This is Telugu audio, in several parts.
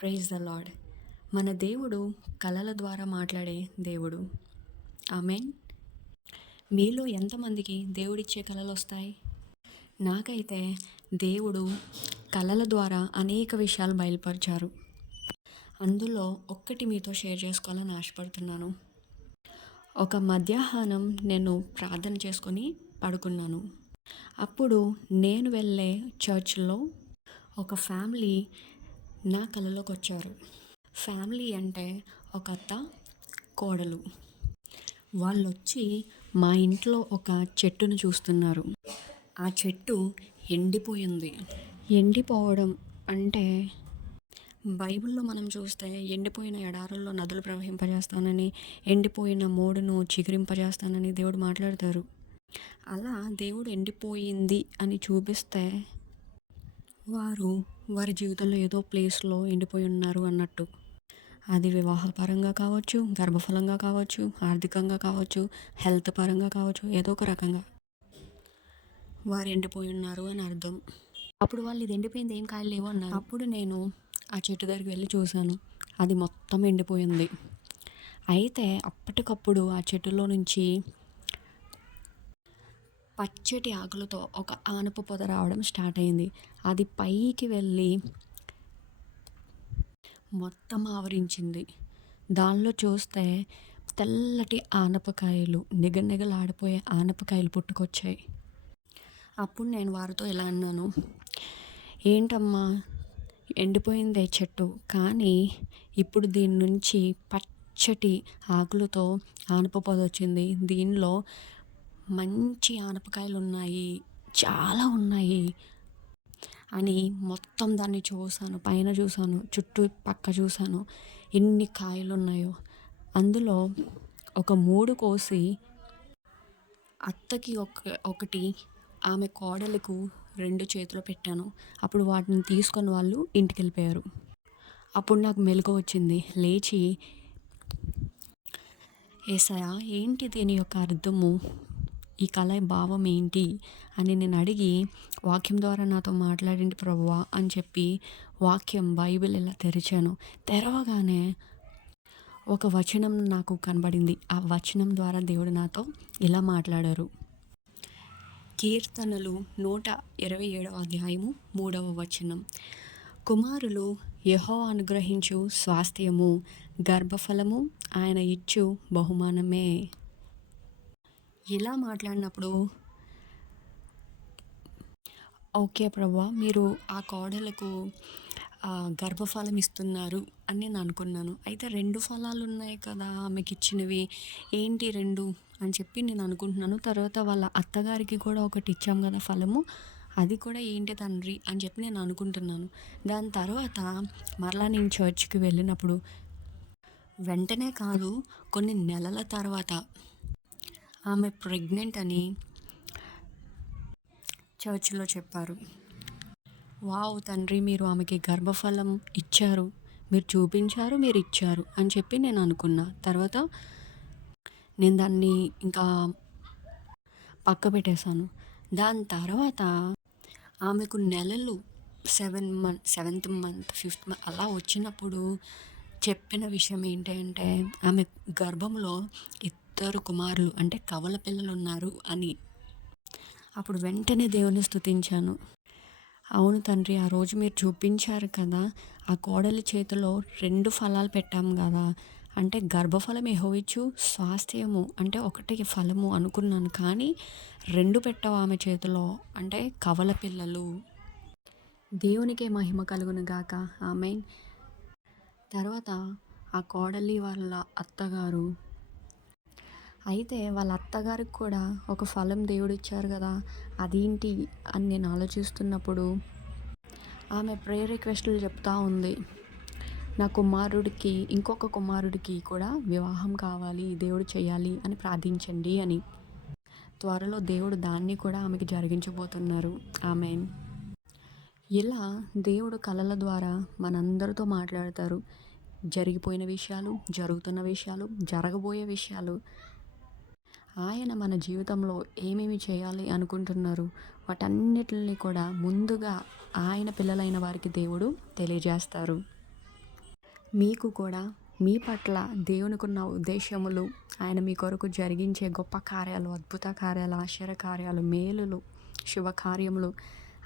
ప్రైజ్ ద లాడ్ మన దేవుడు కళల ద్వారా మాట్లాడే దేవుడు. ఆమెన్ మీలో ఎంతమందికి దేవుడిచ్చే కళలు వస్తాయి? నాకైతే దేవుడు కళల ద్వారా అనేక విషయాలు బయలుపరిచారు. అందులో ఒక్కటి మీతో షేర్ చేసుకోవాలని ఆశపడుతున్నాను. ఒక మధ్యాహ్నం నేను ప్రార్థన చేసుకొని పడుకున్నాను. అప్పుడు నేను వెళ్ళే చర్చ్లో ఒక ఫ్యామిలీ నా కళలోకి వచ్చారు ఫ్యామిలీ అంటే ఒక అత్త కోడలు. వాళ్ళు వచ్చి మా ఇంట్లో ఒక చెట్టును చూస్తున్నారు. ఆ చెట్టు ఎండిపోయింది. ఎండిపోవడం అంటే? బైబిల్లో మనం చూస్తే ఎండిపోయిన ఎడారుల్లో నదులు ప్రవహింపజేస్తానని ఎండిపోయిన మోడును చిగురింపజేస్తానని దేవుడు మాట్లాడతారు. అలా దేవుడు ఎండిపోయింది అని చూపిస్తే వారు వారి జీవితంలో ఏదో ప్లేస్లో ఎండిపోయి ఉన్నారు అన్నట్టు. అది వివాహపరంగా కావచ్చు గర్భఫలంగా కావచ్చు ఆర్థికంగా కావచ్చు హెల్త్ పరంగా కావచ్చు ఏదో ఒక రకంగా. వారు ఎండిపోయి ఉన్నారు అని అర్థం. అప్పుడు వాళ్ళు ఇది ఎండిపోయింది ఏం కాయలు లేవు అన్నారు. అప్పుడు నేను ఆ చెట్టు దగ్గరికి వెళ్ళి చూశాను. అది మొత్తం ఎండిపోయింది. అయితే అప్పటికప్పుడు ఆ చెట్టులో నుంచి పచ్చటి ఆకులతో ఒక ఆనప పొద రావడం స్టార్ట్ అయింది. అది పైకి వెళ్ళి మొత్తం ఆవరించింది. దానిలో చూస్తే తెల్లటి ఆనపకాయలు నిగనిగలాడిపోయే ఆనపకాయలు పుట్టుకొచ్చాయి. అప్పుడు నేను వారితో ఇలా అన్నాను ఏంటమ్మా ఎండిపోయిందే చెట్టు కానీ ఇప్పుడు దీని నుంచి పచ్చటి ఆకులతో ఆనప పొద వచ్చింది. దీనిలో మంచి ఆనపకాయలు ఉన్నాయి చాలా ఉన్నాయి అని మొత్తం దాన్ని చూసాను పైన చూసాను చుట్టూ పక్క చూసాను ఎన్ని కాయలు ఉన్నాయో అందులో ఒక మూడు కోసి అత్తకి ఒక ఒకటి ఆమె కోడలకు రెండు చేతిలో పెట్టాను. అప్పుడు వాటిని తీసుకొని వాళ్ళు ఇంటికి వెళ్ళిపోయారు అప్పుడు నాకు మెలకు వచ్చింది లేచి ఏసయా ఏంటి దీని యొక్క అర్థము? ఈ కళ భావం ఏంటి అని నేను అడిగి వాక్యం ద్వారా నాతో మాట్లాడింది ప్రభువా అని చెప్పి వాక్యం బైబిల్ ఇలా తెరిచాను. తెరవగానే ఒక వచనం నాకు కనబడింది. ఆ వచనం ద్వారా దేవుడు నాతో ఇలా మాట్లాడారు. కీర్తనలు నూట ఇరవై ఏడవ అధ్యాయము మూడవ వచనం. కుమారులు యహో అనుగ్రహించు స్వాస్థ్యము గర్భఫలము ఆయన ఇచ్చు బహుమానమే. ఇలా మాట్లాడినప్పుడు? ఓకే ప్రభా మీరు ఆ కోడలకు గర్భఫలం ఇస్తున్నారు అని నేను అనుకున్నాను. అయితే రెండు ఫలాలు ఉన్నాయి కదా ఆమెకి ఇచ్చినవి. ఏంటి రెండు? అని చెప్పి నేను అనుకుంటున్నాను. తర్వాత వాళ్ళ అత్తగారికి కూడా ఒకటి ఇచ్చాం కదా ఫలము. అది కూడా ఏంటి తండ్రి అని చెప్పి నేను అనుకుంటున్నాను. దాని తర్వాత మరలా నేను చర్చ్కి వెళ్ళినప్పుడు వెంటనే కాదు కొన్ని నెలల తర్వాత ఆమె ప్రెగ్నెంట్ అని చర్చిలో చెప్పారు. వావ్ తండ్రి మీరు ఆమెకి గర్భఫలం ఇచ్చారు. మీరు చూపించారు మీరు ఇచ్చారు అని చెప్పి నేను అనుకున్నా. తర్వాత నేను దాన్ని ఇంకా పక్క పెట్టేశాను. దాని తర్వాత ఆమెకు నెలలు seven month seventh month fifth month అలా వచ్చినప్పుడు చెప్పిన విషయం ఏంటి అంటే ఆమె గర్భంలో ఇద్దరు కుమారులు అంటే కవల పిల్లలు ఉన్నారు అని. అప్పుడు వెంటనే దేవుని స్థుతించాను అవును తండ్రి ఆ రోజు మీరు చూపించారు కదా ఆ కోడలి చేతిలో రెండు ఫలాలు పెట్టాం కదా. అంటే గర్భఫలం ఏహోవిచ్చు స్వాస్థ్యము అంటే ఒకటి ఫలము అనుకున్నాను కానీ రెండు పెట్టావు ఆమె చేతిలో అంటే కవల పిల్లలు. దేవునికే మహిమ కలుగును గాక. ఆమె తర్వాత ఆ కోడలి వాళ్ళ అత్తగారు అయితే వాళ్ళ అత్తగారికి కూడా ఒక ఫలం దేవుడు ఇచ్చారు కదా అదేంటి అని నేను ఆలోచిస్తున్నప్పుడు ఆమె ప్రేయర్ రిక్వెస్ట్లు చెప్తా ఉంది. నా కుమారుడికి ఇంకొక కుమారుడికి కూడా వివాహం కావాలి దేవుడు చేయాలి అని ప్రార్థించండి అని. త్వరలో దేవుడు దాన్ని కూడా ఆమెకి జరిగించబోతున్నారు. ఆమె ఇలా దేవుడు కళల ద్వారా మనందరితో మాట్లాడతారు. జరిగిపోయిన విషయాలు జరుగుతున్న విషయాలు జరగబోయే విషయాలు ఆయన మన జీవితంలో ఏమేమి చేయాలి అనుకుంటున్నారు? వాటన్నిటిని కూడా ముందుగా ఆయన పిల్లలైన వారికి దేవుడు తెలియజేస్తారు. మీకు కూడా మీ పట్ల దేవునికున్న ఉద్దేశములు ఆయన మీ కొరకు జరిగించే గొప్ప కార్యాలు అద్భుత కార్యాలు ఆశ్చర్య కార్యాలు మేలులు శుభకార్యములు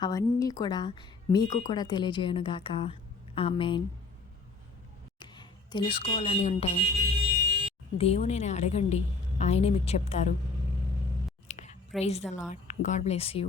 అవన్నీ కూడా మీకు కూడా తెలియజేయనుగాక ఆమెన్. తెలుసుకోవాలని ఉంటే దేవునిని అడగండి. ఆయనే మీకు చెప్తారు. Praise the Lord God bless you.